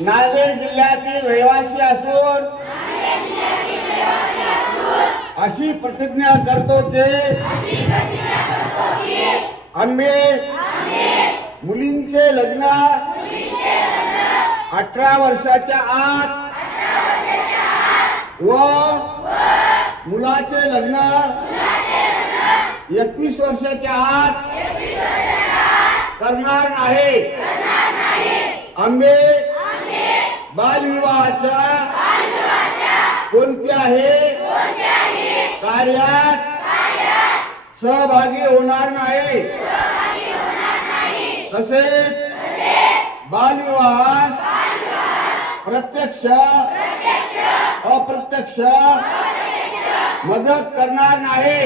नांदेड जिल्ह्यातील रहिवासी असून अशी प्रतिज्ञा करतो की आम्ही मुलींचे लग्न 18 वर्षाच्या आत व मुलाचे लग्न 21 वर्षाच्या आत करणार नाही। आम्ही बालविवाहाच्या कोणत्याही कार्यात सहभागी होणार नाही। तसेच बालविवाहास प्रत्यक्ष अप्रत्यक्ष मदत करणार नाही।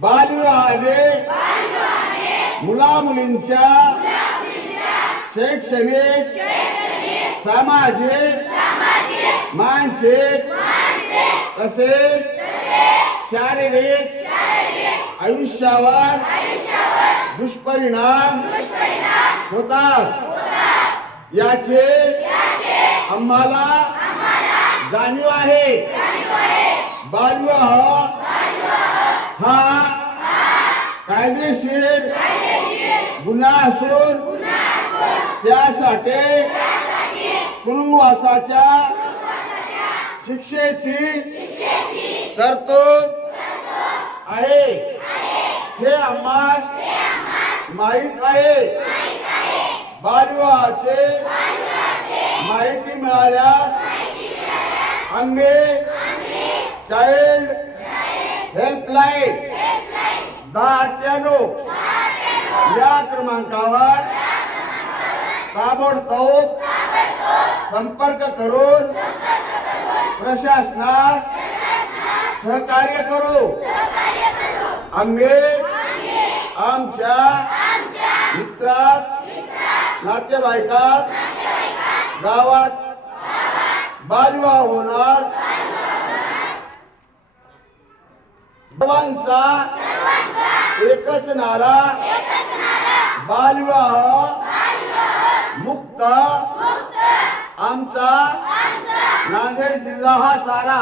बालविवाहाने मुला मुलींच्या शैक्षणिक सामाजिक मानसिक तसेच शारीरिक आयुष्यावर दुष्परिणाम होतात याचे आम्हाला जाणीव आहे। बालविवाह हा कायदेशीर गुन्हा असून त्यासाठी तुरुंगवासाच्या शिक्षेची तरतूद आहे हे आम्हास माहीत आहे। बालविवाहाचे माहिती मिळाल्यास आम्ही चाइल्ड हेल्पलाईन 1098 या क्रमांकावर ताबडतोब संपर्क करून प्रशासनास सहकार्य करू। आम्ही आमच्या मित्रात नातेवाईकात गावात बालविवाह होणार सर्वांचा एकच नारा बालविवाह मुक्त आमचा नांदेड जिल्हा हा सारा।